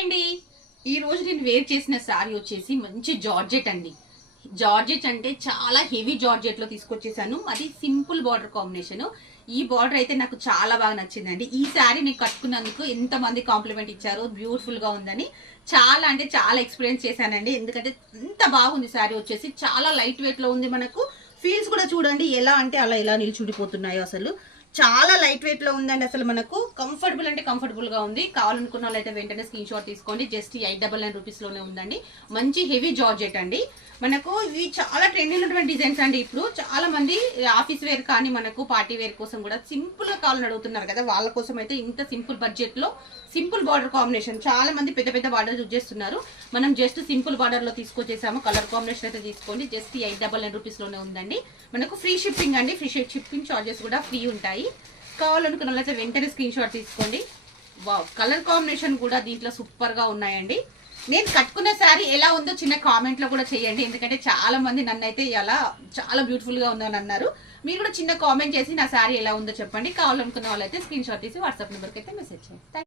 అండి. ఈ రోజు నేను వేర్ చేసిన శారీ వచ్చేసి మంచి జార్జెట్ అండి. జార్జెట్ అంటే చాలా హెవీ జార్జెట్ లో తీసుకొచ్చేసాను. అది సింపుల్ బార్డర్ కాంబినేషన్. ఈ బార్డర్ అయితే నాకు చాలా బాగా నచ్చిందండి. ఈ శారీ నేను కట్టుకున్నందుకు ఎంత మంది కాంప్లిమెంట్ ఇచ్చారో, బ్యూటిఫుల్ గా ఉందని. చాలా అంటే చాలా ఎక్స్పీరియన్స్ చేశానండి. ఎందుకంటే ఎంత బాగుంది శారీ వచ్చేసి. చాలా లైట్ వెయిట్ లో ఉంది. మనకు ఫీల్స్ కూడా చూడండి ఎలా అంటే అలా ఎలా నిల్చుడిపోతున్నాయో అసలు. చాలా లైట్ వెయిట్ లో ఉందండి. అసలు మనకు కంఫర్టబుల్ అంటే కంఫర్టబుల్ గా ఉంది. కావాలనుకున్న వాళ్ళైతే వెంటనే స్క్రీన్ షాట్ తీసుకోండి. జస్ట్ 899 రూపీస్ లోనే ఉందండి. మంచి హెవీ జార్జెట్ అండి. మనకు ఇవి చాలా ట్రెండ్ ఉన్నటువంటి డిజైన్స్ అండి. ఇప్పుడు చాలా మంది ఆఫీస్ వేర్ కానీ మనకు పార్టీ వేర్ కోసం కూడా సింపుల్ గా కావాలని అడుగుతున్నారు కదా, వాళ్ళ కోసం అయితే ఇంత సింపుల్ బడ్జెట్ లో సింపుల్ బార్డర్ కాంబినేషన్. చాలా మంది పెద్ద పెద్ద బార్డర్ యూజ్ చేస్తున్నారు. మనం జస్ట్ సింపుల్ బార్డర్ లో తీసుకొచ్చేసాము. కలర్ కాంబినేషన్ అయితే తీసుకోండి. జస్ట్ 899 రూపీస్ లోనే ఉందండి. మనకు ఫ్రీ షిప్పింగ్ అండి. ఫ్రీ షిప్పింగ్ చార్జెస్ కూడా ఫ్రీ ఉంటాయి. కావాలనుకున్న వాళ్ళైతే వెంటనే స్క్రీన్ షాట్ తీసుకోండి. వావ్, కలర్ కాంబినేషన్ కూడా దీంట్లో సూపర్ గా ఉన్నాయండి. నేను కట్టుకున్న శారీ ఎలా ఉందో చిన్న కామెంట్ లో కూడా చేయండి. ఎందుకంటే చాలా మంది నన్ను అయితే ఇలా చాలా బ్యూటిఫుల్ గా ఉందని అన్నారు. మీరు కూడా చిన్న కామెంట్ చేసి నా శారీ ఎలా ఉందో చెప్పండి. కావాలనుకున్న వాళ్ళైతే స్క్రీన్ షాట్ తీసి వాట్సాప్ నెంబర్కి అయితే మెసేజ్ చేయండి.